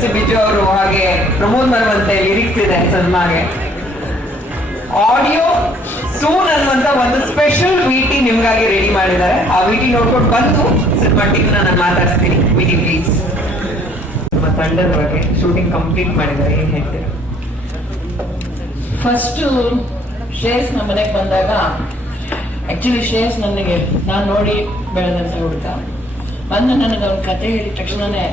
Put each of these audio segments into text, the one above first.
C Biju ಅವರು ಹಾಗೆ Pramod Maravanthe lyrics ಇದೆ ಸಲ್ಮಾಗೆ ಆಡಿಯೋ ಸೂನ್ ಅನ್ನುವಂತ ಒಂದು ಸ್ಪೆಷಲ್ ವಿಟಿ ನಿಮ್ಗಾಗಿ ರೆಡಿ ಮಾಡಿದ್ದಾರೆ. ಆ ವಿಟಿ ನೋಡ್ಕೊಂಡು ಬಂದು ಸಿನಿಮಾ ಟೀಮ್ ನಾನು ಮಾತಾಡ್ತೀನಿ ವಿಟಿ ಪ್ಲೀಸ್ ನಮ್ಮ ತಂಡದ ಬಗ್ಗೆ ಶೂಟಿಂಗ್ ಕಂಪ್ಲೀಟ್ ಮಾಡಿದ್ದಾರೆ. ಏನ್ ಹೇಳ್ತೀರಾ? ಫಸ್ಟ್ ಶ್ರೇಯಸ್ ನಮ್ಮ ಮನೆಗೆ ಬಂದಾಗ ಆ್ಯಕ್ಚುಲಿ ಶ್ರೇಯಸ್ ನನಗೆ ನಾನು ನೋಡಿ ಬೆಳೆದಂತ ಹುಡುಗ. ಬಂದು ನನಗೆ ಅವ್ನ ಕತೆ ಹೇಳಿದ ತಕ್ಷಣನೇ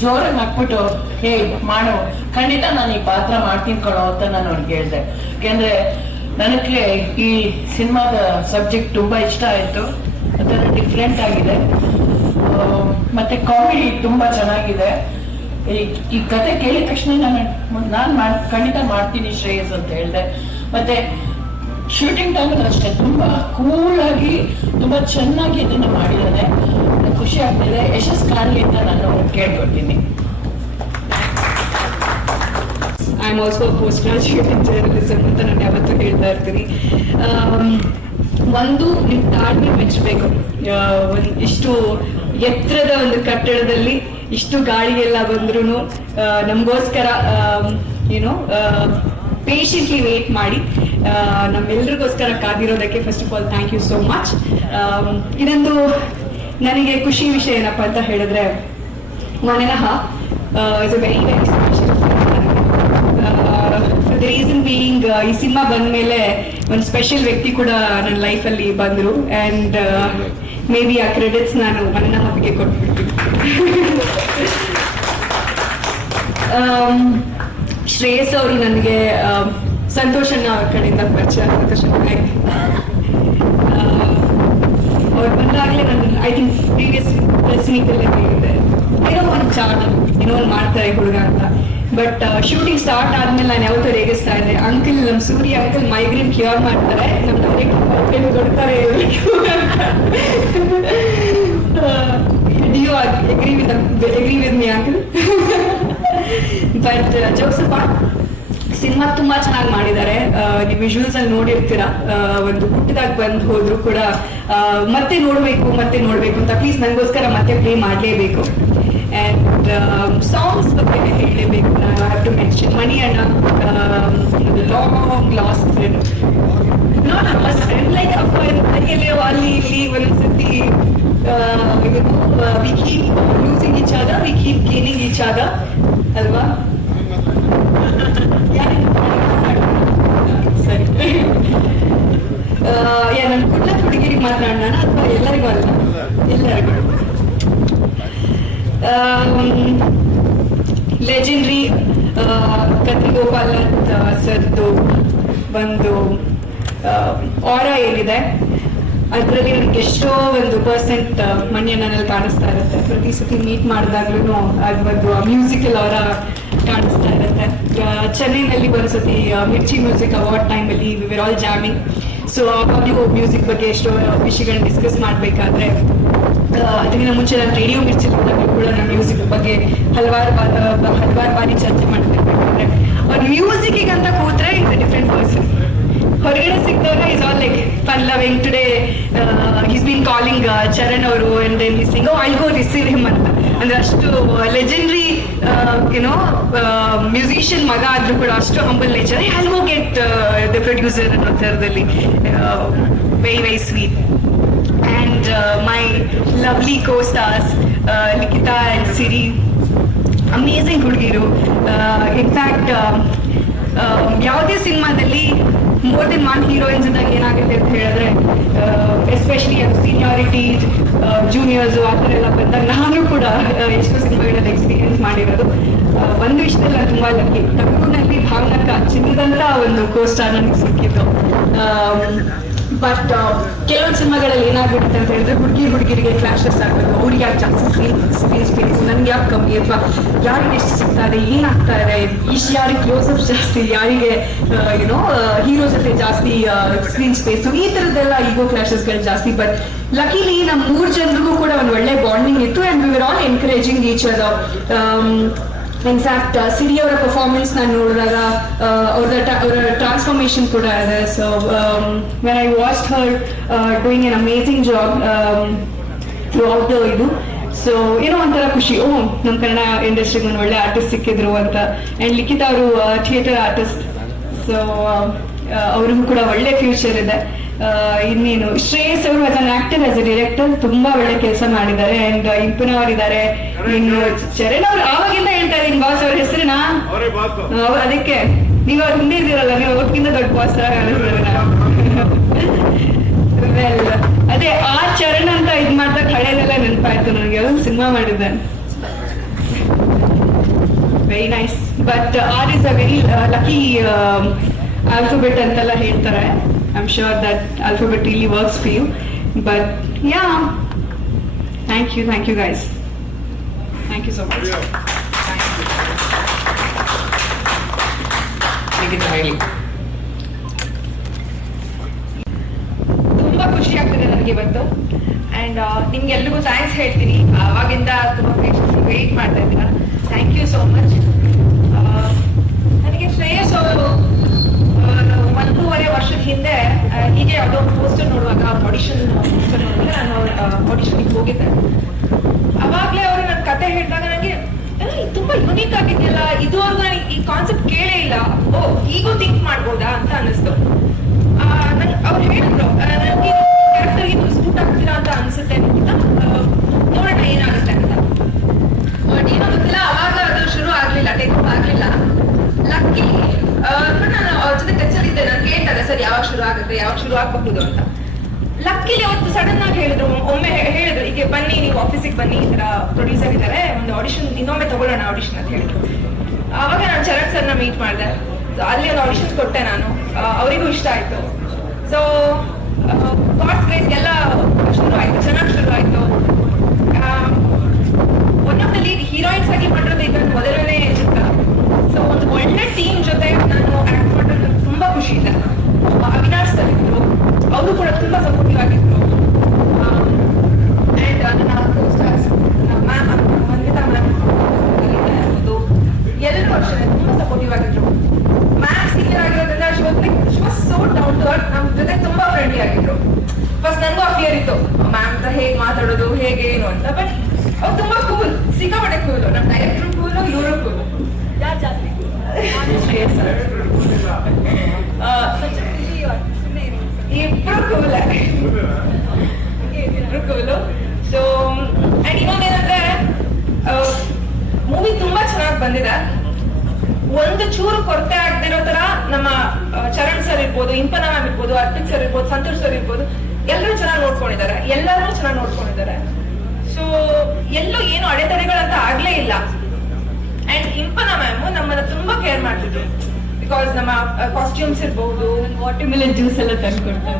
ಜೋರಾಗಿ ಹಾಕ್ಬಿಟ್ಟು, ಹೇ, ಮಾಡು. ಖಂಡಿತ ನಾನು ಈ ಪಾತ್ರ ಮಾಡ್ತೀನಿ ಕಣೋ ಅಂತ ನಾನು ಅವ್ರಿಗೆ ಹೇಳಿದೆ. ಯಾಕೆಂದ್ರೆ ನನಗೆ ಈ ಸಿನಿಮಾದ ಸಬ್ಜೆಕ್ಟ್ ತುಂಬಾ ಇಷ್ಟ ಆಯಿತು. ಅದರ ಡಿಫ್ರೆಂಟ್ ಆಗಿದೆ. ಮತ್ತೆ ಕಾಮಿಡಿ ತುಂಬಾ ಚೆನ್ನಾಗಿದೆ. ಈ ಕತೆ ಕೇಳಿದ ತಕ್ಷಣ ನಾನು ನಾನು ಖಂಡಿತ ಮಾಡ್ತೀನಿ ಶ್ರೇಯಸ್ ಅಂತ ಹೇಳಿದೆ. ಮತ್ತೆ ಶೂಟಿಂಗ್ ಟೈಮ್ ಅಷ್ಟೇ, ತುಂಬಾ ಕೂಲ್ ಆಗಿ, ತುಂಬಾ ಚೆನ್ನಾಗಿ ಇದನ್ನ ಮಾಡಿದ್ದಾನೆ. ಖುಷಿ ಆಗ್ತಿದೆ. ಯಶಸ್ ಕಾಣಲಿ ಅಂತ ನಾನು ಕೇಳ್ಕೊಳ್ತೀನಿ I am also post graduate in journalism ಅಂತ ನಾನು ಯಾವತ್ತೂ ಹೇಳ್ತಾ ಇರ್ತೀನಿ. ಒಂದು ನಿಮ್ಮ ತಾಳ್ಮೆ ಮೆಚ್ಚಬೇಕು. ಒಂದು ಇಷ್ಟು ಎತ್ತರದ ಒಂದು ಕಟ್ಟಡದಲ್ಲಿ ಇಷ್ಟು ಗಾಳಿಗೆಲ್ಲ ಬಂದ್ರೂ ನಮಗೋಸ್ಕರ ಏನೋ ಪೇಷಂಟ್ಲಿ ವೇಟ್ ಮಾಡಿ ನಮ್ಮೆಲ್ಲರಿಗೋಸ್ಕರ ಕಾದಿರೋದಕ್ಕೆ first of all thank you so much ಇದೊಂದು ನನಗೆ ಖುಷಿ ವಿಷಯ ಏನಪ್ಪ ಅಂತ ಹೇಳಿದ್ರೆ ನಾನೇನ is a very very the reason being ಈ ಸಿನಿಮಾ ಬಂದ ಮೇಲೆ ಒಂದು ಸ್ಪೆಷಲ್ ವ್ಯಕ್ತಿ ಕೂಡ ನನ್ನ ಲೈಫಲ್ಲಿ ಬಂದರು. ಆ್ಯಂಡ್ ಮೇ ಬಿ ಆ ಕ್ರೆಡಿಟ್ಸ್ ನಾನು ನನ್ನ ಹಬ್ಬಿಗೆ ಕೊಟ್ಬಿಡ್ತೀನಿ. ಶ್ರೇಯಸ್ ಅವರು ನನಗೆ ಸಂತೋಷನ ಅವ್ರ ಕಡೆಯಿಂದ ಪರಿಚಯ ಸಂತೋಷ. ಅವ್ರು ಬಂದಾಗಲೇ ನಾನು ಐ ಥಿಂಕ್ ಪ್ರೀವಿಯಸ್ ಪ್ರೆಸ್ ಎಲ್ಲ ಹೇಳಿದ್ದೆ. ಏನೋ ಒಂದು ಚಾರ್ಟ್ ಏನೋ ಒಂದು ಮಾಡ್ತಾರೆ ಹುಡುಗ ಅಂತ. ಬಟ್ ಶೂಟಿಂಗ್ ಸ್ಟಾರ್ಟ್ ಆದ್ಮೇಲೆ ನಾನು ಯಾವತ್ತೂ ರೇಗಿಸ್ತಾ ಇದ್ದೆ ಅಂಕಲ್ ನಮ್ಮ ಸೂರ್ಯ ಅಂಕಲ್ ಮೈಗ್ರೇನ್ ಕ್ಯೂರ್ ಮಾಡ್ತಾರೆ. ನಮ್ಮ ಡೈರೆಕ್ಟ್ ಕೊಡ್ತಾರೆ Dio agree with agree with me uncle but Josappa cinema ತುಂಬಾ ಚೆನ್ನಾಗಿ ಮಾಡಿದ್ದಾರೆ. ನೀವು ವಿಜುವಲ್ಸ್ ಅಲ್ಲಿ ನೋಡಿರ್ತೀರಾ? ಒಂದು ಪುಟ್ಟದಾಗ ಬಂದು ಹೋದ್ರು ಕೂಡ ಮತ್ತೆ ನೋಡಬೇಕು ಮತ್ತೆ ನೋಡಬೇಕು ಅಂತ ಪ್ಲೀಸ್ ನನಗೋಸ್ಕರ ಮತ್ತೆ ಪ್ಲೇ ಮಾಡಲೇಬೇಕು. ಅಂಡ್ ಸಾಂಗ್ಸ್ ಬಗ್ಗೆ ಹೇಳಲೇಬೇಕು. ನಾನು ಹ್ಯಾವ್ ಟು ಮೆನ್ಷನ್ ಮನಿ ಅಣ್ಣ long lost friend not lost friend like ಅಪ್ಪ ಮನೆಯಲ್ಲಿ ಅಲ್ಲಿ ಇಲ್ಲಿ ಒಂದ್ಸತಿ we keep losing each other we keep gaining each other ಅಲ್ವಾ? ಸರಿ. ನನ್ನ ಪುಟ್ಟ ಹುಡುಗಿರಿಗೆ ಮಾತನಾಡೋಣ ಅಥವಾ ಎಲ್ಲರಿಗೂ ಅಲ್ಲ? ಎಲ್ಲರಿಗೂ ಲೆಜೆಂಡ್ರಿ ಕತ್ರಿ ಗೋಪಾಲ್ ಸರ್ದು ಒಂದು ಆರ ಏನಿದೆ, ಅದರಲ್ಲಿ ನನಗೆ ಎಷ್ಟೋ ಒಂದು ಪರ್ಸೆಂಟ್ ಮಣ್ಣಿ ನನ್ನಲ್ಲಿ ಕಾಣಿಸ್ತಾ ಇರುತ್ತೆ. ಪ್ರತಿ ಸತಿ ಮೀಟ್ ಮಾಡಿದಾಗ್ಲೂ ಅದು ಒಂದು ಮ್ಯೂಸಿಕಲ್ ಅವರ ಕಾಣಿಸ್ತಾ ಇರುತ್ತೆ. ಚೆನ್ನೈನಲ್ಲಿ ಒಂದ್ಸತಿ ಸತಿ ಮಿರ್ಚಿ ಮ್ಯೂಸಿಕ್ ಅವಾರ್ಡ್ ಟೈಮಲ್ಲಿ ವಿರ್ ಆಲ್ ಜಾಮಿಂಗ್ ಸೊ ಅವಾಗಲೂ ಮ್ಯೂಸಿಕ್ ಬಗ್ಗೆ ಎಷ್ಟೋ ವಿಷಯಗಳನ್ನ ಡಿಸ್ಕಸ್ ಮಾಡಬೇಕಾದ್ರೆ ಅದಕ್ಕಿಂತ ಮುಂಚೆ ನಾನು ರೇಡಿಯೋ ಮಿರ್ಚಿಲಿದ್ದಾಗಲೂ ಕೂಡ ನಾನು ಮ್ಯೂಸಿಕ್ ಬಗ್ಗೆ ಹಲವಾರು ಹಲವಾರು ಬಾರಿ ಚರ್ಚೆ ಮಾಡ್ಬೇಕಾದ್ರೆ ಅವ್ರ ಮ್ಯೂಸಿಕ್ ಅಂತ ಕೂತ್ರೆ ಇಸ್ ಡಿಫ್ರೆಂಟ್ ಪರ್ಸನ್ ಹೊರಗಡೆ ಸಿಕ್ಕಿದಾಗ is all like fun loving today is been calling Charan ಅವರು and then he sing I go receive him ಅಂತ ಅಂದ್ರೆ ಅಷ್ಟು ಲೆಜೆಂಡ್ರಿ ಏನೋ ಮ್ಯೂಸಿಷಿಯನ್ ಮಗ ಆದ್ರೂ ಕೂಡ ಅಷ್ಟು humble nature I go get the producer ಅನ್ನೋ ಥರದಲ್ಲಿ very very sweet and my lovely lovely Likhitha and Siri amazing ಹುಡುಗಿರು. ಇನ್ಫ್ಯಾಕ್ಟ್ ಯಾವುದೇ ಸಿನಿಮಾದಲ್ಲಿ ಮೋರ್ ದೆನ್ ಒನ್ ಹೀರೋಯಿನ್ಸ್ ಇದ್ದಾಗ ಏನಾಗುತ್ತೆ ಅಂತ ಹೇಳಿದ್ರೆ ಎಸ್ಪೆಷಲಿ ಸೀನಿಯಾರಿಟಿ ಜೂನಿಯರ್ಸ್ ಆ ಥರ ಎಲ್ಲ ಬಂದಾಗ ನಾನು ಕೂಡ ಎಷ್ಟೋ ಸಿನಿಮಾಗಳಲ್ಲಿ ಎಕ್ಸ್ಪೀರಿಯನ್ಸ್ ಮಾಡಿರೋದು. ಒಂದು ವಿಷಯದಲ್ಲಿ ನಾನು ತುಂಬ ಲಕ್ಕಿ ತಮಿಳುನಲ್ಲಿ ಭಾವನಕ್ಕ ಚಿನ್ನದಂತ ಒಂದು ಕೋಸ್ಟಾರ್ ನನಗೆ ಸಿಕ್ಕಿತ್ತು ಬಟ್ ಕೆಲವೊಂದು ಸಿನಿಮಾಗಳಲ್ಲಿ ಏನಾಗಿರುತ್ತೆ ಅಂತ ಹೇಳಿದ್ರೆ ಹುಡುಗಿ ಹುಡುಗಿರಿಗೆ ಕ್ಲಾಶಸ್ ಆಗಬೇಕು. ಅವ್ರಿಗೆ ಯಾಕೆ ಜಾಸ್ತಿ ಸ್ಕ್ರೀನ್ ಸ್ಕ್ರೀನ್ ಸ್ಪೇಸ್ ನನ್ಗೆ ಯಾಕೆ ಕಮ್ಮಿ? ಅಥವಾ ಯಾರಿಗೆ ಎಷ್ಟು ಸಿಗ್ತಾ ಇದೆ ಏನಾಗ್ತಾ ಇದೆ ಇಷ್ಟು ಯಾರಿಗೆ ಕ್ಲೋಸಪ್ ಜಾಸ್ತಿ? ಯಾರಿಗೆ ಏನೋ ಹೀರೋ ಜೊತೆ ಜಾಸ್ತಿ ಸ್ಕ್ರೀನ್ ಸ್ಪೇಸ್ ಈ ಥರದ್ದೆಲ್ಲ ಈಗೋ ಕ್ಲಾಶಸ್ಗಳು ಜಾಸ್ತಿ. ಬಟ್ ಲಕಿಲಿ ನಮ್ಮ ಮೂರು ಜನರಿಗೂ ಕೂಡ ಒಂದು ಒಳ್ಳೆ ಬಾಂಡಿಂಗ್ ಇತ್ತು and we all encouraging each other in fact Siri ಅವರ ಪರ್ಫಾರ್ಮೆನ್ಸ್ ನಾನು ನೋಡಿದಾಗ ಅವ್ರ ಅವರ ಟ್ರಾನ್ಸ್ಫಾರ್ಮೇಶನ್ ಕೂಡ ಇದೆ. So when I watch her doing an amazing job throughout ಇದು. ಸೊ ಏನೋ ಒಂಥರ ಖುಷಿ. ಓ ನಮ್ಮ ಕನ್ನಡ ಇಂಡಸ್ಟ್ರಿಗೆ ಒಂದು ಒಳ್ಳೆ ಆರ್ಟಿಸ್ಟ್ ಸಿಕ್ಕಿದ್ರು ಅಂತ. ಅಂಡ್ ಲಿಖಿತ ಅವರು ಥಿಯೇಟರ್ ಆರ್ಟಿಸ್ಟ್ ಸೊ ಅವ್ರಿಗೂ ಕೂಡ ಒಳ್ಳೆ ಫ್ಯೂಚರ್ ಇದೆ. ಇನ್ನೇನು, ಶ್ರೇಯಸ್ ಅವರು as an actor as a director ತುಂಬಾ ಒಳ್ಳೆ ಕೆಲಸ ಮಾಡಿದ್ದಾರೆ. ಅಂಡ್ ಇಂಪುನ ಅವರಿದ್ದಾರೆ ಇನ್ನು ಚರಣ್ ಅವ್ರು ಆವಾಗಿಂದ ಇದ್ದೀನಿ ಬಾಸ್ ಅವ್ರ ಹೆಸರಿನ? ಅದಕ್ಕೆ. ನೀವು ಅವ್ರ ಹಿಂದೆ ಇದ್ದೀರಲ್ಲ ನೀವು ಅವ್ರಿಗಿಂತ ದೊಡ್ಡ ಬಾಸ್ ಅದೇ ಆ ಚರಣ್ ಅಂತ ಇದ್ ಮಾಡ್ತಾ ಹಳೇದೆಲ್ಲ ನೆನಪಾಯ್ತು ನನಗೆ. ಅದೊಂದು ಸಿನಿಮಾ ಮಾಡಿದ್ದೆ. Very nice but R is a very lucky alphabet ಅಂತೆಲ್ಲ ಹೇಳ್ತಾರೆ. I am sure that alphabet ಇಲ್ಲಿ works for you but yeah thank you thank you guys thank you so much ಹೇಳಿ ತುಂಬಾ ಖುಷಿ ಆಗ್ತಿದೆ ನನಗೆ ಇವತ್ತು ಅಂಡ್ ನಿಮ್ಗೆಲ್ರಿಗೂ ಥ್ಯಾಂಕ್ಸ್ ಹೇಳ್ತೀನಿ. ಅವಾಗಿಂದ ತುಂಬ ಪೇಷನ್ಸ್ ವೆಯ್ಟ್ ಮಾಡ್ತಾ ಇದ್ದೀರಾ? ಥ್ಯಾಂಕ್ ಯು ಸೋ ಮಚ್ ನನಗೆ ಶ್ರೇಯಸ್ ಅವರು ಒಂದೂವರೆ ವರ್ಷದ ಹಿಂದೆ ಹೀಗೆ ಯಾವುದೋ ಪೋಸ್ಟರ್ ನೋಡುವಾಗ ಆಡಿಷನ್ ಪೋಸ್ಟರ್ ನೋಡುವಾಗ ನಾನು ಆಡಿಷನ್ಗೆ ಹೋಗಿದ್ದೆ. ಅವಾಗಲೇ ಅವರು ನನ್ನ ಕತೆ ಹೇಳಿದಾಗ ನನಗೆ "ಏ, ಇದು ತುಂಬಾ ಯುನೀಕ್ ಆಗಿದೆಯಲ್ಲ? ಇದುವರೆಗೂ ನಾನು ಈ ಕಾನ್ಸೆಪ್ಟ್ ಕೇಳೇ ಇಲ್ಲ. ಓ ಹೀಗೂ ಥಿಂಕ್ ಮಾಡ್ಬೋದಾ ಅಂತ ಅನ್ನಿಸ್ತು. ಅವ್ರು ಹೇಳಿದ್ರು ಇಬ್ರು ಸೊ ಅಂಡ್ ಇನ್ನೊಂದೇನಂದ್ರೆ ಮೂವಿ ತುಂಬಾ ಚೆನ್ನಾಗಿ ಬಂದಿದೆ. ಒಂದು ಚೂರು ಕೊರತೆ ಆಗದಿರೋ ತರ ನಮ್ಮ ಚರಣ್ ಸರ್ ಇರ್ಬೋದು, ಇಂಪನ ಮ್ಯಾಮ್ ಇರ್ಬೋದು, ಅರ್ಪಿತ್ ಸರ್ ಇರ್ಬೋದು, ಸಂತೋಷ್ ಸರ್ ಇರ್ಬೋದು, ಎಲ್ಲರೂ ಚೆನ್ನಾಗಿ ನೋಡ್ಕೊಂಡಿದ್ದಾರೆ. ಎಲ್ಲರೂ ಚೆನ್ನಾಗಿ ನೋಡ್ಕೊಂಡಿದ್ದಾರೆ. ಸೊ ಎಲ್ಲೂ ಏನು ಅಡೆತಡೆಗಳಂತ ಆಗ್ಲೇ ಇಲ್ಲ. ಅಂಡ್ ಇಂಪನ ಮ್ಯಾಮ್ ನಮ್ಮನ್ನ ತುಂಬಾ ಕೇರ್ ಮಾಡ್ತಿದ್ರು. ಬಿಕಾಸ್ ನಮ್ಮ ಕಾಸ್ಟ್ಯೂಮ್ಸ್ ಇರ್ಬೋದು ವಾಟರ್ಮೆಲನ್ ಜ್ಯೂಸ್ ಎಲ್ಲ ತಂದ್ಕೊಡ್ತಾರೆ.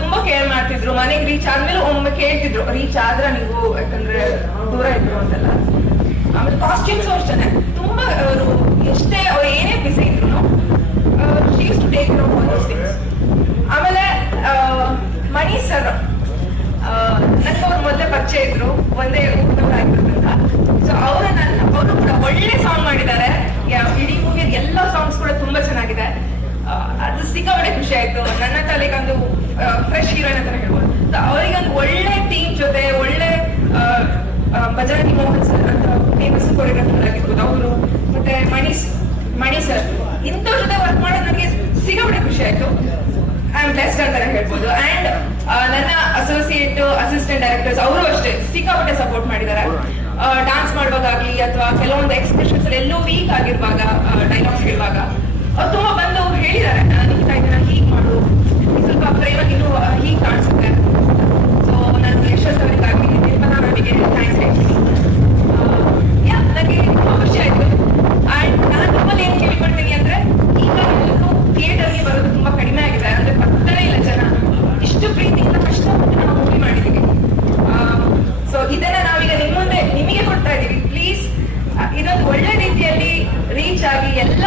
ತುಂಬಾ ಕೇರ್ ಮಾಡ್ತಿದ್ರು, ಮನೆಗೆ ರೀಚ್ ಆದ್ಮೇಲೆ ಒಮ್ಮೆ ಕೇಳ್ತಿದ್ರು ರೀಚ್ ಆದ್ರ ನೀವು ಯಾಕಂದ್ರೆ ದೂರ ಇದ್ರು ಅಂತೆಲ್ಲ. ಆಮೇಲೆ ಕಾಸ್ಟ್ಯೂಮ್ಸ್ ಅಷ್ಟೇ ತುಂಬಾ ಅವರು ಎಷ್ಟೇ ಅವ್ರು ಏನೇ ಬಿಸಿ ಇದ್ರು ಟೇಕ್ ಆಮೇಲೆ ಮಣಿ ಸರ್ ನನಗೆ ಅವ್ರು ಮೊದಲೇ ಪರಿಚಯ ಇದ್ರು, ಒಂದೇ ಊಟ ಆಗಿರೋದ್ರಿಂದ. ಸೊ ಅವರ ನನ್ನ ಅವರು ಕೂಡ ಒಳ್ಳೆ ಸಾಂಗ್ ಮಾಡಿದ್ದಾರೆ. ಇಡೀ ಮೂವಿಯ ಎಲ್ಲ ಸಾಂಗ್ಸ್ ಕೂಡ ತುಂಬಾ ಚೆನ್ನಾಗಿದೆ. ಅದು ಸಿಕ್ಕಾಪಟ್ಟೆ ಖುಷಿ ಆಯ್ತು. ನನ್ನ ತಲೆಗೆ ಒಂದು ಫ್ರೆಶ್ ಹೀರೋಯಿನ್ ಅಂತ ಹೇಳ್ಬೋದು. ಸೊ ಅವರಿಗೆ ಒಂದು ಒಳ್ಳೆ ಟೀಮ್ ಜೊತೆ, ಒಳ್ಳೆ ಬಜರಂಗಿ ಮೋಹನ್ ಸರ್ ಅಂತ ಫೇಮಸ್ ಕೊರಿಯೋಗ್ರಾಫರ್ ಆಗಿರ್ಬೋದು ಅವರು. ಮತ್ತೆ ಮಣಿ ಮಣಿ ಸರ್ ಇಂಥವ್ರ ಜೊತೆ ವರ್ಕ್ ಮಾಡೋದು ನನಗೆ ಸಿಕ್ಕಾಪಟ್ಟೆ ಖುಷಿ ಆಯ್ತು. ಐ ಆಮ್ ಬ್ಲೆಸ್ಡ್ ಅಂತ ಹೇಳ್ಬೋದು. ಅಂಡ್ ನನ್ನ ಅಸೋಸಿಯೇಟ್ ಅಸಿಸ್ಟೆಂಟ್ ಡೈರೆಕ್ಟರ್ಸ್ ಅವರು ಅಷ್ಟೇ ಸಿಕ್ಕಾಪಟ್ಟೆ ಸಪೋರ್ಟ್ ಮಾಡಿದ್ದಾರೆ. ಡಾನ್ಸ್ ಮಾಡುವಾಗಲಿ ಅಥವಾ ಕೆಲವೊಂದು ಎಕ್ಸ್ಪ್ರೆಷನ್ಸ್ ಎಲ್ಲೋ ವೀಕ್ ಆಗಿರುವಾಗ ಡೈಲಾಗ್ಸ್ ಹೇಳುವಾಗ ಅವ್ರು ತುಂಬಾ ಬಂದು ಹೇಳಿದ್ದಾರೆ. ನಿಂತ ಇದನ್ನ ಹೀಗ್ ಮಾಡು. ಇದು ಸ್ವಲ್ಪ ಪ್ರೇಮ ಇನ್ನೂ ಹೀಗ್ ಕಾಣಿಸುತ್ತೆ. ಸೊ ನಾನು ಯಶಸ್ ಅವರಿಗಾಗಿ, ನಿರ್ಮಲಾ ಅವರಿಗೆ ಥ್ಯಾಂಕ್ಸ್ ಹೇಳ್ತೀನಿ. ಯಾ, ನನಗೆ ತುಂಬಾ ಖುಷಿ ಆಯ್ತು. ಅಂಡ್ ನಾನು ನಿಮ್ಮಲ್ಲಿ ಏನು ಕೇಳ್ಕೊಳ್ತೀನಿ ಅಂದ್ರೆ, ಈಗ ಎಲ್ಲರೂ ಥಿಯೇಟರ್ಗೆ ಬರೋದು ತುಂಬಾ ಕಡಿಮೆ ಆಗಿದೆ. ಅಂದ್ರೆ ಬರ್ತಾನೆ ಇಲ್ಲ ಜನ. ಇಷ್ಟು ಪ್ರೀತಿಯಿಂದ ಕಷ್ಟಪಟ್ಟು ನಾವು ಮೂವಿ ಮಾಡಿದೀವಿ. ಸೊ ಇದನ್ನ ನಾವೀಗ ನಿಮ್ಮ ಮುಂದೆ ನಿಮಗೆ ಕೊಡ್ತಾ ಇದೀವಿ ಪ್ಲೀಸ್ ಇದೊಂದು ಒಳ್ಳೆ ರೀತಿಯಲ್ಲಿ ರೀಚ್ ಆಗಿ ಎಲ್ಲ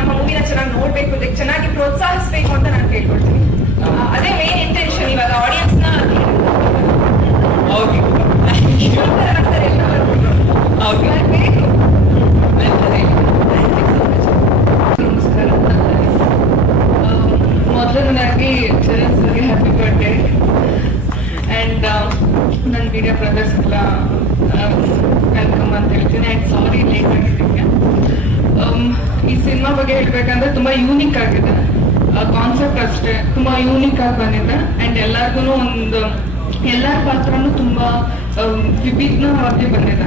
ನಮ್ಮ ಮೂವಿನ ಚೆನ್ನಾಗಿ ನೋಡ್ಬೇಕು ಲೈಕ್ ಚೆನ್ನಾಗಿ ಪ್ರೋತ್ಸಾಹಿಸಬೇಕು ಅಂತ ನಾನು ಕೇಳ್ಕೊಳ್ತೀನಿ. ಅದೇ ಮೇನ್ ಇಂಟೆನ್ಷನ್ ಇವಾಗ ಆಡಿಯನ್ಸ್ನ ಮೊದಲನೇದಾಗಿ ಚಿಲ್ಡ್ರನ್ಸ್ಗೆ ಹ್ಯಾಪಿ ಬರ್ಡೇ ಆ್ಯಂಡ್ ನನ್ನ ವಿಡಿಯೋ ಬ್ರದರ್ಸ್ ಎಲ್ಲ ವೆಲ್ಕಮ್ ಅಂತ ಹೇಳ್ತೀನಿ. ಆ್ಯಂಡ್ ಸಾರಿ ಲೇಟ್ ಆಗಿದ್ದೀನಿ you. ಸಿನಿಮಾ ಬಗ್ಗೆ ಹೇಳ್ಬೇಕಂದ್ರೆ ತುಂಬಾ ಯೂನಿಕ್ ಆಗಿದೆ. ಕಾನ್ಸೆಪ್ಟ್ ಅಷ್ಟೇ, ತುಂಬಾ ಯೂನಿಕ್ ಆಗಿ ಬಂದಿದೆ. ಅಂಡ್ ಎಲ್ಲರಿಗೂ ಒಂದು, ಎಲ್ಲರ ಪಾತ್ರನೂ ತುಂಬಾ ವಿಭಿನ್ನವಾಗಿ ಬಂದಿದೆ.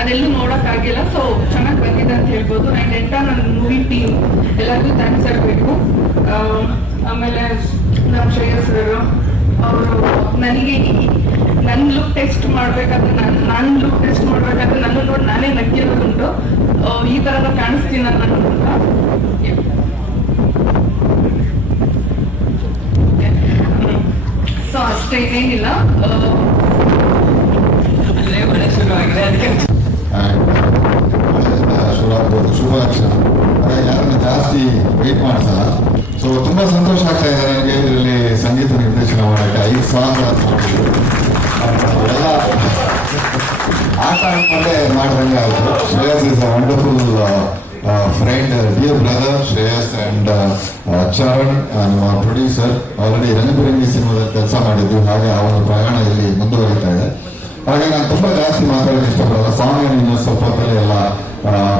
ಅದೆಲ್ಲೂ ನೋಡೋಕ್ಕಾಗಿಲ್ಲ ಸೊ ಚೆನ್ನಾಗಿ ಬಂದಿದೆ ಅಂತ ಹೇಳ್ಬೋದು. ಅಂಡ್ ಎಂಟ ನನ್ನ ಮೂವಿ ಟೀಮ್ ಎಲ್ಲರಿಗೂ ಥ್ಯಾಂಕ್ಸ್ ಹೇಳಬೇಕು. ಆಮೇಲೆ ನಮ್ಮ ಶ್ರೇಯಸ್ ಅವರು ನನಗೆ ನನ್ನ ಲುಕ್ ಟೆಸ್ಟ್ ಮಾಡ್ಬೇಕಾದ್ರೆ ನಾನು ನನ್ನ ಲುಕ್ ಟೆಸ್ಟ್ ಮಾಡ್ಬೇಕಾದ್ರೆ ನನ್ನ ನೋಡಿ ನಾನೇ ನಗ್ಗಿರೋದುಂಟು ಈ ಥರದ ಕಾಣಿಸ್ತೀನಿ ನಾನು ಸೊ ಅಷ್ಟೇ ಏನಿಲ್ಲ. ಆ, ಅಲ್ಲೇ ಮಳೆ ಶುರುವಾಗಿದೆ ಅದಕ್ಕೆ. ಶುರು ಆಗ್ಬೋದು ಶುಭ ಲಕ್ಷಣ ಅದೇ ಯಾರನ್ನ ಜಾಸ್ತಿ ವೇಟ್ ಮಾಡಿಸಲ್ಲ. ಸೊ ತುಂಬಾ ಸಂತೋಷ ಆಗ್ತಾ ಇದೆ ನನಗೆ ಸಂಗೀತ ನಿರ್ದೇಶನ ಮಾಡೋಕ್ಕೆ ಐದು ಸಾಂಗ್ ಎಲ್ಲ ಆಟ ಆಡ್ಕೊಂಡೆ ಮಾಡಿದಂಗೆ ಆಯಿತು. Shreyas is a wonderful friend dear brother Shreyas and Charan ನಮ್ಮ ಪ್ರೊಡ್ಯೂಸರ್ ಆಲ್ರೆಡಿ ರಂಗಬಿರಂಗಿ ಸಿನಿಮಾದಲ್ಲಿ ಕೆಲಸ ಮಾಡಿದ್ವಿ. ಹಾಗೆ ಅವರ ಪ್ರಯಾಣ ಇಲ್ಲಿ ಮುಂದುವರಿತಾ ಇದೆ. ಹಾಗೆ ನಾನು ತುಂಬಾ ಜಾಸ್ತಿ ಮಾತಾಡೋಕೆ ಇಷ್ಟಪಡಲ್ಲ ಸಾಂಗ್ ಸ್ವಲ್ಪ ಹೊತ್ತಲ್ಲಿ ಎಲ್ಲ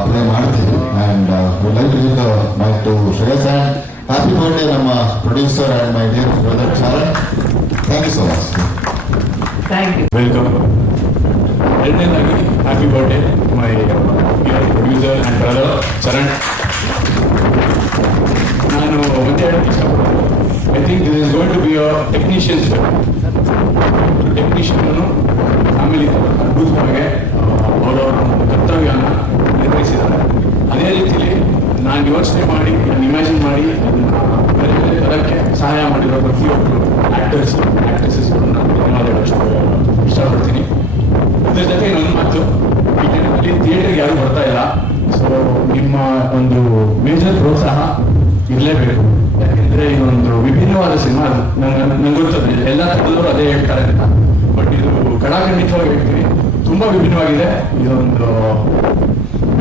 ಪ್ಲೇ ಮಾಡ್ತೀವಿ and like you the my to Shreyas and happy birthday ನಮ್ಮ producer and my dear brother Charan thank you so much thank you welcome ಎರಡನೇದಾಗಿ happy birthday my producer and brother Charan ನಾನು ಒಂದೇ ಹೇಳಕ್ಕೆ I think this is going to be a technicians technician family ಅದ್ಭುತವಾಗಿ ಅವರವರ ಒಂದು ಕರ್ತವ್ಯನ ನಿರ್ವಹಿಸಿದ್ದಾರೆ. ಅದೇ ರೀತಿಯಲ್ಲಿ ನಾನು ಯೋಚನೆ ಮಾಡಿ ನಾನು ಇಮ್ಯಾಜಿನ್ ಮಾಡಿ ಅದನ್ನ ತರಕ್ಕೆ ಸಹಾಯ ಮಾಡಿರೋ ಪ್ರತಿಯೊಬ್ಬರು ಧನ್ಯವಾದಗಳು ಇಷ್ಟ- ಇಷ್ಟಪಡ್ತೀನಿ. ಇದ್ರ ಜೊತೆ ಇನ್ನೊಂದು ಮಾತು. ಈ ಥಿಯೇಟರ್ಗೆ ಯಾರು ಬರ್ತಾ ಇಲ್ಲ. ಸೊ ನಿಮ್ಮ ಒಂದು ಮೇಜರ್ ಪ್ರೋತ್ಸಾಹ ಇರಲೇಬೇಕು. ಯಾಕೆಂದ್ರೆ ಇದೊಂದು ವಿಭಿನ್ನವಾದ ಸಿನಿಮಾ ನಂಗೆ ನಂಗೆ ಗೊತ್ತದೆ. ಎಲ್ಲ ತರದವರು ಅದೇ ಹೇಳ್ತಾರೆ ಅಂತ. ಬಟ್ ಇದು ಕಡಾಖಂಡಿತವಾಗಿ ಹೇಳ್ತೀನಿ. ತುಂಬಾ ವಿಭಿನ್ನವಾಗಿದೆ. ಇದೊಂದು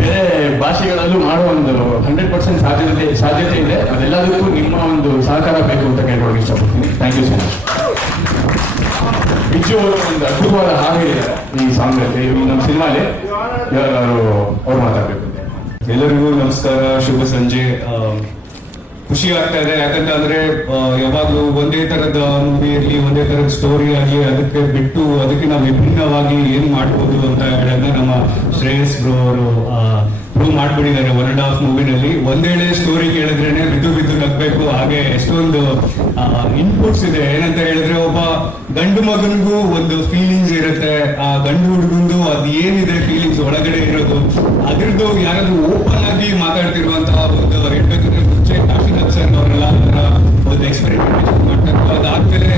ಬೇರೆ ಭಾಷೆಗಳಲ್ಲೂ ಮಾಡುವ ಒಂದು ಹಂಡ್ರೆಡ್ ಪರ್ಸೆಂಟ್ ಸಾಧ್ಯತೆ ಸಾಧ್ಯತೆ ಇದೆ. ಅದೆಲ್ಲದಕ್ಕೂ ನಿಮ್ಮ ಒಂದು ಸಹಕಾರ ಬೇಕು ಅಂತ ಕೇಳ್ಕೊಳ್ಳೋಕೆ ಇಷ್ಟಪಡ್ತೀನಿ. Thank you so much Biju ಅವರು ಒಂದು ಅದ್ಭುತವಾದ ಹಾಗೆ ಇದೆ ಈ ಸಾಂಗ್ ಅಲ್ಲಿ, ಈ ನಮ್ಮ ಸಿನಿಮಾಲಿ ಯಾರು ಅವ್ರು ಮಾತಾಡಬೇಕು. ಎಲ್ಲರಿಗೂ ನಮಸ್ಕಾರ, ಶುಭ ಸಂಜೆ. ಖುಷಿ ಆಗ್ತಾ ಇದೆ. ಯಾಕಂತಂದ್ರೆ ಯಾವಾಗ್ಲೂ ಒಂದೇ ತರದ ಮೂವಿ ಇರ್ಲಿ, ಒಂದೇ ತರದ ಸ್ಟೋರಿ ಆಗಲಿ, ಅದಕ್ಕೆ ಬಿಟ್ಟು ಅದಕ್ಕೆ ನಾವು ವಿಭಿನ್ನವಾಗಿ ಏನ್ ಮಾಡ್ಬೋದು ಅಂತ ಹೇಳಿದ್ರೆ ನಮ್ಮ ಶ್ರೇಯಸ್ ಬ್ರೋ ಅವರು ಪ್ರೂವ್ ಮಾಡ್ಬಿಟ್ಟಿದ್ದಾರೆ ಒನ್ ಅಂಡ್ ಹಾಫ್ ಮೂವಿನಲ್ಲಿ ಒಂದೇಳೆ ಸ್ಟೋರಿ ಕೇಳಿದ್ರೇನೆ ಬಿದ್ದು ಬಿದ್ದು ನಗ್ಬೇಕು. ಹಾಗೆ ಎಷ್ಟೊಂದು ಇನ್ಪುಟ್ಸ್ ಇದೆ. ಏನಂತ ಹೇಳಿದ್ರೆ ಒಬ್ಬ ಗಂಡು ಮಗನಿಗೂ ಒಂದು ಫೀಲಿಂಗ್ಸ್ ಇರುತ್ತೆ. ಆ ಗಂಡು ಹುಡುಗಂದು ಅದ್ ಏನಿದೆ ಫೀಲಿಂಗ್ಸ್ ಒಳಗಡೆ ಇರೋದು, ಅದ್ರದ್ದು ಯಾರಾದ್ರೂ ಓಪನ್ ಆಗಿ ಮಾತಾಡ್ತಿರುವಂತಹ ಒಂದು ಹೇಳ್ಬೇಕಂದ್ರೆ ಮುಂಚೆ ಕಾಶಿನಾಥ್ ಸರ್ ಅವರೆಲ್ಲ ಒಂದು ಎಕ್ಸ್ಪೆರಿಮೆಂಟ್ ಮಾಡ್ತಾರೆ ಅದಾದ್ಮೇಲೆ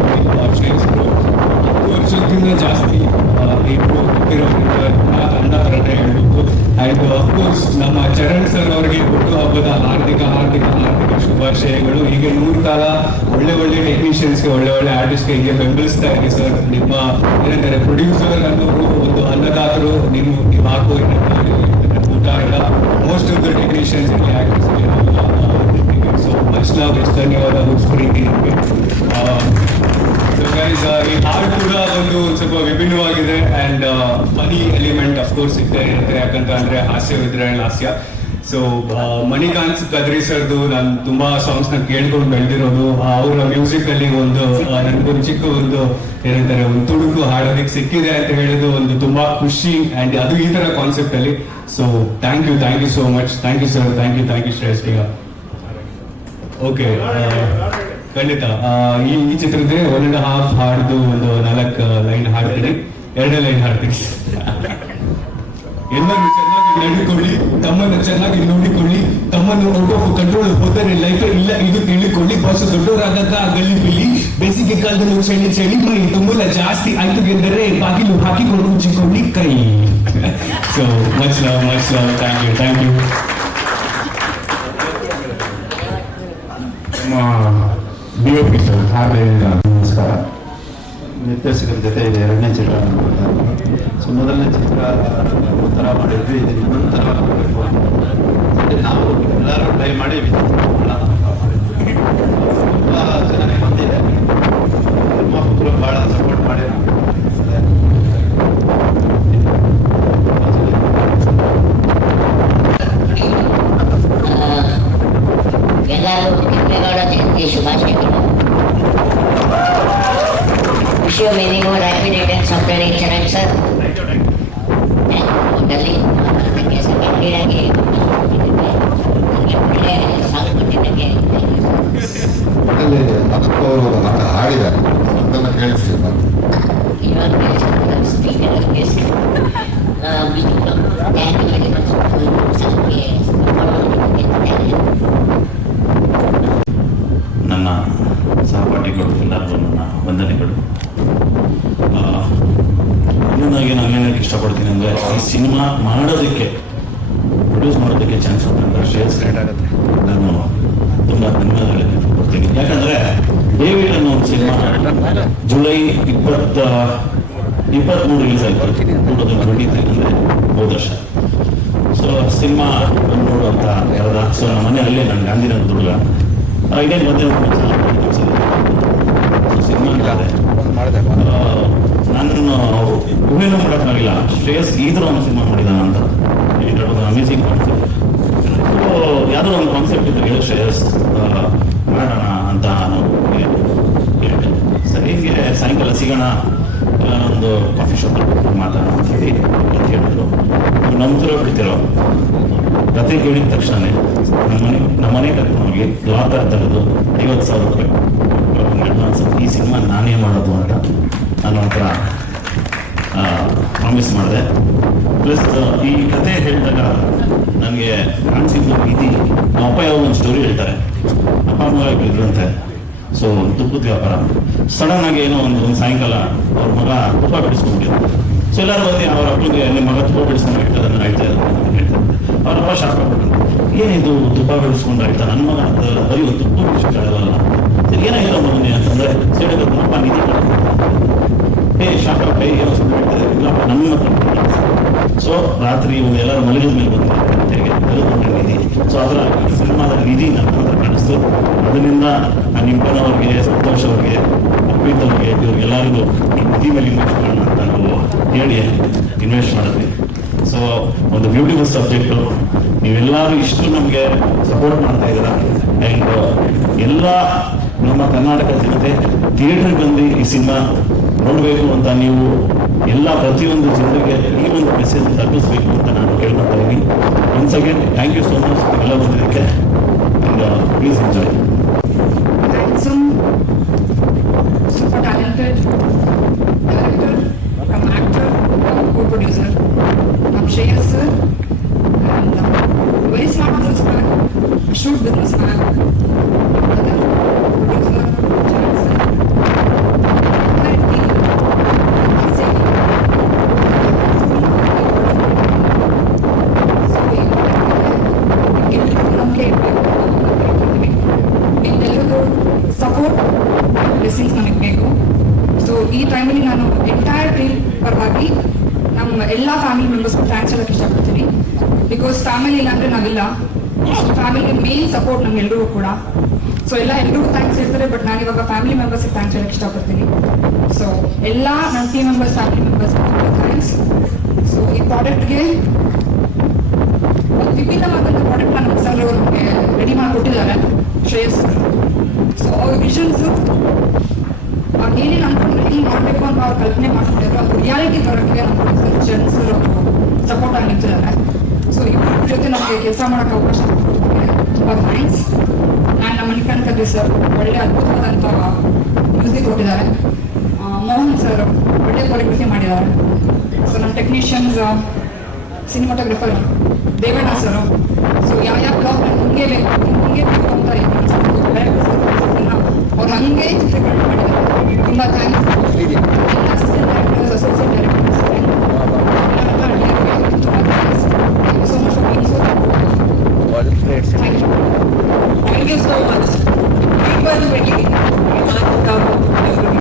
ಬಿ ಹತ್ತು ವರ್ಷಕ್ಕಿಂತ ಜಾಸ್ತಿ ಇಬ್ಬರು ಅನ್ನ ಥರನೇ ಹೇಳ್ಬೇಕು ಆ್ಯಂಡ್ ಅಫ್ಕೋರ್ಸ್ ನಮ್ಮ ಚರಣ್ ಸರ್ ಅವರಿಗೆ ಹುಟ್ಟು ಹಬ್ಬದ ಹಾರ್ದಿಕ ಹಾರ್ದಿಕ ಹಾರ್ದಿಕ ಶುಭಾಶಯಗಳು ಹೀಗೆ ನೂರು ಕಾಲ ಒಳ್ಳೆ ಒಳ್ಳೆ ಟೆಕ್ನಿಷಿಯನ್ಸ್ಗೆ ಒಳ್ಳೆ ಒಳ್ಳೆ ಆರ್ಟಿಸ್ಟ್ಗೆ ಹೀಗೆ ಬೆಂಬಲಿಸ್ತಾ ಇರಿ ಸರ್ ನಿಮ್ಮ ಏನಂತಾರೆ ಪ್ರೊಡ್ಯೂಸರ್ ಅನ್ನೋರು ಒಂದು ಅನ್ನದಾತರು ನಿಮ್ಮ ನೀವು ಹಾಕೋ ಊಟ ಎಲ್ಲ ಮೋಸ್ಟ್ ಆಫ್ ದ ಟೆಕ್ನಿಷಿಯನ್ಸ್ ಇಲ್ಲಿ ಆಕ್ಟರ್ಸ್ ಸೊ ಮಚ್ ಎಷ್ಟು ಧನ್ಯವಾದ ಈ ಹಾಡು ಕೂಡ ಒಂದು ಸ್ವಲ್ಪ ವಿಭಿನ್ನವಾಗಿದೆ ಅಂಡ್ ಮನಿ ಎಲಿಮೆಂಟ್ ಅಫ್ಕೋರ್ಸ್ ಇದ್ದೇ ಇರುತ್ತೆ. ಯಾಕಂತ ಅಂದ್ರೆ ಹಾಸ್ಯವಿದ್ರೆ ಹಾಸ್ಯ. ಸೊ ಮಣಿಕಾಂತ್ ಕದ್ರಿ ಸರ್ದು ನಾನು ತುಂಬಾ ಸಾಂಗ್ಸ್ನ ಕೇಳ್ಕೊಂಡು ಬೆಳೆದಿರೋದು. ಅವರ ಮ್ಯೂಸಿಕ್ ಅಲ್ಲಿ ಒಂದು ನನ್ಗೊಂದು ಚಿಕ್ಕ ಒಂದು ಏನಂತಾರೆ, ಒಂದು ತುಡುಕು ಹಾಡೋದಕ್ಕೆ ಸಿಕ್ಕಿದೆ ಅಂತ ಹೇಳಿದ್ದು ಒಂದು ತುಂಬಾ ಖುಷಿ ಅಂಡ್ ಅದು ಈ ತರ ಕಾನ್ಸೆಪ್ಟ್ ಅಲ್ಲಿ. So thank you thank you so much thank you sir thank you thank you ಶ್ರೇಷ್ಠ ಓಕೆ ಖಂಡಿತ. ಈ ಈ ಚಿತ್ರದ ಒನ್ ಅಂಡ್ ಹಾಫ್ ಹಾಡ್ದು ಒಂದು ನಾಲ್ಕು ಲೈನ್ ಹಾಡ್ತೀನಿ. ಎರಡನೇ ಲೈನ್ ಹಾಡ್ತೀನಿ. ಎಲ್ಲರೂ ಚೆನ್ನಾಗಿ ನಡೆದುಕೊಳ್ಳಿ ತಮ್ಮನ್ನ ಚೆನ್ನಾಗಿ ನೋಡಿಕೊಳ್ಳಿ, ತಮ್ಮನ್ನು ಔಟ್ ಕಂಟ್ರೋಲ್ ಹೋದರೆ ಲೈಫ್ ಇಲ್ಲ ಇದು ತಿಳಿಕೊಳ್ಳಿ. ಬಸ್ ದೊಡ್ಡವರಾದಂತ ಗಲ್ಲಿ ಬಿಲ್ಲಿ, ಬೇಸಿಗೆ ಕಾಲದಲ್ಲಿ ಚಳಿ ಚಳಿ, ಮೈ ತುಂಬಲ ಜಾಸ್ತಿ ಆಯ್ತು ಎಂದರೆ ಬಾಗಿಲು ಹಾಕಿಕೊಂಡು ಮುಚ್ಚಿಕೊಳ್ಳಿ ಕೈ. So much love much love thank you thank you ನಮ್ಮ ಬಿ ಹಾರ್ದಿಕ ನಮಸ್ಕಾರ. ನಿರ್ದೇಶಕರ ಜೊತೆ ಇದೆ ಎರಡನೇ ಚಿತ್ರ. ಸೊ ಮೊದಲನೇ ಚಿತ್ರ ಒಂಥರ ಮಾಡಿದ್ವಿ. ಇದು ಇನ್ನೊಂದು ಥರ ಮಾಡಬೇಕು ಅಂತ ನಾವು ಎಲ್ಲರೂ ಟ್ರೈ ಮಾಡಿ ತುಂಬ ಚೆನ್ನಾಗಿ ಬಂದಿದೆ. ಮಕ್ಕಳು ಭಾಳ support wish you many more happy returns of the day Charan sir ಒಟ್ಟಲ್ಲಿ ಅದಕ್ಕೆ ಸೆಕೆಂಡ್ ಆಗಿ ನನಗೆ ಒಳ್ಳೆ ಸಾಂಗ್ ಕೊಟ್ಟಿದ್ದಕ್ಕೆ ಅಲ್ಲಿ ಅನಂತ ಅವರು ಹಾಡು ಹಾಡಿದ್ದಾರೆ ಅದನ್ನು ಕೇಳಿಸ್ತೀವಿ ಮತ್ತೆ ಇವಾಗ ಸ್ಪೀಕರ್ ಗೆಸ್ಟ್ ಬಿಟ್ಟು ಥ್ಯಾಂಕ್ ಯು ವೆರಿ ಮಚ್ ಸರ್ಗೆ ನನ್ನ ಸಹಪಾಠಿಗಳು ಎಲ್ಲರಿಗೂ ನನ್ನ ವಂದನೆಗಳು. ಇನ್ನೊಂದಾಗಿ ನಾನು ಏನಕ್ಕೆ ಇಷ್ಟಪಡ್ತೀನಿ ಅಂದರೆ ಈ ಸಿನಿಮಾ ಮಾಡೋದಕ್ಕೆ ಪ್ರೊಡ್ಯೂಸ್ ಮಾಡೋದಕ್ಕೆ ಚಾನ್ಸ್ ಕೊಟ್ಟಂತ ಶ್ರೇಯಸ್ ನಾನು ತುಂಬ ಧನ್ಯವಾದಗಳು ಕೊಡ್ತೀನಿ ಯಾಕಂದರೆ ಡೇವಿಡ್ ಅನ್ನೋ ಒಂದು ಸಿನಿಮಾ ಜುಲೈ ಇಪ್ಪತ್ತ ಇಪ್ಪತ್ತ್ಮೂರು ರಿಲೀಸ್ ಆಯಿತು. ಟೂ ತೌಸಂಡ್ ಟ್ವೆಂಟಿ ತ್ರೀ ಅಂದರೆ ಹೋದ ವರ್ಷ. ಸೊ ಸಿನಿಮಾ ನೋಡುವಂತ ಯಾವ್ದ ಸೊ ನಮ್ಮ ಮನೆಯಲ್ಲಿ ನಾನು ಗಾಂಧಿನಗರ ದುರ್ಗ. ಇದೇ ಮಧ್ಯೆ ಸಿನಿಮಾ ನನ್ನನ್ನು ಊಹೆನೂ ಮಾಡೋಕ್ಕಾಗಿಲ್ಲ ಶ್ರೇಯಸ್ ಈ ಥರ ಒಂದು ಸಿನಿಮಾ ಮಾಡಿದಾನ ಅಂತ ಅಮೇಝಿಂಗ್ ಕಾನ್ಸೆಪ್ಟ್ ಸೊ, ಯಾವುದೋ ಒಂದು ಕಾನ್ಸೆಪ್ಟ್ ಹೇಳಿ ಶ್ರೇಯಸ್ ಮಾಡೋಣ ಅಂತ ನಾವು ಸರಿ ಸಾಯಂಕಾಲ ಸಿಗೋಣ ಒಂದು ಕಾಫಿ ಶಾಪ್ ಮಾತಾಡೋಣ ಅಂತ ಹೇಳಿ ಅಂತ ಹೇಳಿದ್ರು ನೀವು ನಂಬ್ತಿರೋ ಬಿಡ್ತಿರೋ ಕತೆ ಕೇಳಿದ ತಕ್ಷಣನೇ ನಮ್ಮ ಮನೆ ನಮ್ಮ ಮನೆ ಕರ್ಕೊಂಡು ಹೋಗಿ ಲಾಕರ್ ತೆಗೆದು ಐವತ್ತು ಸಾವಿರ ರೂಪಾಯಿ ಅಡ್ವಾನ್ಸ್ ಈ ಸಿನಿಮಾ ನಾನೇ ಮಾಡೋದು ಅಂತ ನಾನು ಒಂಥರ ಪ್ರಾಮಿಸ್ ಮಾಡಿದೆ. ಪ್ಲಸ್ ಈ ಕತೆ ಹೇಳಿದಾಗ ನನಗೆ ಕಾಣಿಸಿದ್ದು ರೀತಿ ನಮ್ಮ ಅಪ್ಪ ಯಾವ ಒಂದು ಸ್ಟೋರಿ ಹೇಳ್ತಾರೆ. ಅಪ್ಪ, ಅಮ್ಮ ಇದ್ರಂತೆ. ಸೊ ತುಪ್ಪದ ವ್ಯಾಪಾರ. ಸಡನ್ ಆಗಿ ಏನೋ ಒಂದು ಒಂದು ಸಾಯಂಕಾಲ ಅವ್ರ ಮಗ ತುಪ್ಪ ಬಿಡಿಸ್ಕೊಂಡಿದ್ರು ಸೊ ಎಲ್ಲರೂ ಬಂದು ಅವ್ರ ಅಪ್ಪನಿಗೆ ನಿಮ್ಮ ಮಗ ತುಪ್ಪ ಬಿಡಿಸ್ಕೊಂಡು ಹೇಳ್ತಾ ಇದ್ದಾರೆ ಅಂತ ಹೇಳ್ತಾರೆ. ಅವ್ರ ಅಪ್ಪ ಶಾಪ ಏನಿದು ತುಪ್ಪ ಬಿಡಿಸ್ಕೊಂಡು ಆಯ್ತಾ ನನ್ನ ಮಗ ಅಯ್ಯೋ ತುಪ್ಪ ಬಿಡಿಸ್ಕೊಳ್ಳಲ್ಲ ಸರಿ ಹೇಳೋ ಮೊದಲನೇ ಅಂತಂದ್ರೆ ಸರಿ ಅಪ್ಪ ನಿಧಿ ಹೇ ಏ ಕೈ, ಏನೋ ಸುಮ್ಮನೆ ಹೇಳ್ತಾರೆ. ಇಲ್ಲಪ್ಪ, ನಮ್ಮ ಸೊ ರಾತ್ರಿ ಎಲ್ಲರೂ ಮಲಗಿದ ಮೇಲೆ ಬಂದು ನಿಧಿ. ಸೊ ಅದರ ಸಿನಿಮಾದ ನಿಧಿ ನನ್ನ ಕಾಣಿಸ್ತು. ಅದರಿಂದ ನಿಂಪನವ್ರಿಗೆ ಸಂತೋಷ್ ಅವ್ರಿಗೆ ಅಪ್ರೀತ್ ಅವ್ರಿಗೆ ಇವ್ರಿಗೆಲ್ಲರಿಗೂ ಈ ನಿಧಿ ಮೇಲೆ ಇನ್ವೆಸ್ಟ್ ಮಾಡೋಣ ಅಂತ ನಾವು ಹೇಳಿ ಇನ್ವೆಸ್ಟ್ ಮಾಡಿದ್ವಿ. ಸೊ ಒಂದು ಬ್ಯೂಟಿಫುಲ್ ಸಬ್ಜೆಕ್ಟು ನೀವೆಲ್ಲರೂ ಇಷ್ಟು ನಮಗೆ ಸಪೋರ್ಟ್ ಮಾಡ್ತಾ ಇದ್ದೀರಾ. ಆ್ಯಂಡ್ ಎಲ್ಲ ನಮ್ಮ ಕರ್ನಾಟಕ ಜನತೆ ಥಿಯೇಟರ್ ಬಂದು ಈ ಸಿನಿಮಾ ನೋಡಬೇಕು ಅಂತ ನೀವು ಎಲ್ಲ ಪ್ರತಿಯೊಂದು ಜನರಿಗೆ ಈ ಒಂದು ಮೆಸೇಜ್ ತಲುಪಿಸ್ಬೇಕು ಅಂತ ನಾನು ಕೇಳ್ಕೊತಾ ಇದ್ದೀನಿ once again thank you so much ಎಲ್ಲ ಬಂದಿದ್ದಕ್ಕೆ please enjoy uh, smart businessman, shrewd businessman, brother, producer, ಈ ಟೈಮಲ್ಲಿ ನಾನು ಎಂಟೈರ್ ಟೀಮ್ ಪರವಾಗಿ ನಮ್ಮ ಎಲ್ಲ ಫ್ಯಾಮಿಲಿ ಮೆಂಬರ್ಸ್ಗೂ ಥ್ಯಾಂಕ್ಸ್ ಹೇಳಕ್ಕೆ ಇಷ್ಟಪಡ್ತೀನಿ ಬಿಕಾಸ್ ಫ್ಯಾಮಿಲಿ ಇಲ್ಲ ಅಂದರೆ ನಾವಿಲ್ಲ ಫ್ಯಾಮಿಲಿ ಮೇನ್ ಸಪೋರ್ಟ್ ನಮ್ಗೆಲ್ರಿಗೂ ಕೂಡ. ಸೊ ಎಲ್ಲ ಎಲ್ಲರೂ ಥ್ಯಾಂಕ್ಸ್ ಹೇಳ್ತಾರೆ ಬಟ್ ನಾನು ಇವಾಗ ಫ್ಯಾಮಿಲಿ ಮೆಂಬರ್ಸ್ ಥ್ಯಾಂಕ್ಸ್ ಹೇಳಕ್ಕೆ ಇಷ್ಟಪಡ್ತೀನಿ. ಸೊ ಎಲ್ಲ ನನ್ನ team members family members thanks so ಈ ಪ್ರಾಡಕ್ಟ್ಗೆ ಒಂದು ವಿಭಿನ್ನವಾದಂಥ ಪ್ರಾಡಕ್ಟ್ ನಮ್ಮ ಸರ್ ಅವರು ನಮಗೆ ರೆಡಿ ಮಾಡಿಕೊಟ್ಟಿದ್ದಾರೆ ಶ್ರೇಯಸ್ ಸೊ ಅವ್ರ ವಿಷನ್ಸ್ ಅವ್ರು ಏನೇನು ಅನ್ಕೊಂಡ್ರೆ, ಹಿಂಗೆ ಮಾಡಬೇಕು ಅಂತ ಅವ್ರು ಕಲ್ಪನೆ ಮಾಡ್ಕೊಂಡಿದ್ರು ಅದು ರಿಯಾಲಿಟಿ ಬರೋಕ್ಕೆ ನಮ್ಮ ಸರ್ ಸಪೋರ್ಟ್ ಆಗಿ ನಿಂತಿದ್ದಾರೆ ಸೊ ಇವ್ರ ಜೊತೆ ನಮಗೆ ಕೆಲಸ ಮಾಡೋಕ್ಕೆ ಅವಕಾಶ ತುಂಬ ಥ್ಯಾಂಕ್ಸ್ ನಾನು ನಮ್ಮ ಮಣಿಕಂಠ ಸರ್ ಒಳ್ಳೆ ಅದ್ಭುತವಾದಂಥ ಮ್ಯೂಸಿಕ್ ಕೊಟ್ಟಿದ್ದಾರೆ. ಮೋಹನ್ ಸರ್ ಒಳ್ಳೆ ಕೊರಿಗ್ರಫಿ ಮಾಡಿದ್ದಾರೆ. ಸೊ ನಮ್ಮ technicians cinematographer Devanna sir so ಯಾವ ಯಾವ ಬ್ಲಾಗ್ ಹಿಂಗೆ ಬೇಕು ಹಿಂಗೆ ಬೇಕು ಅಂತ ಅವ್ರು ಹಂಗೆ ಚಿತ್ರೀಕರಣ ಮಾಡಿದ್ದಾರೆ. ತುಂಬ thanks assistant directors associate directors obrigado do Senhor. Thank you so much.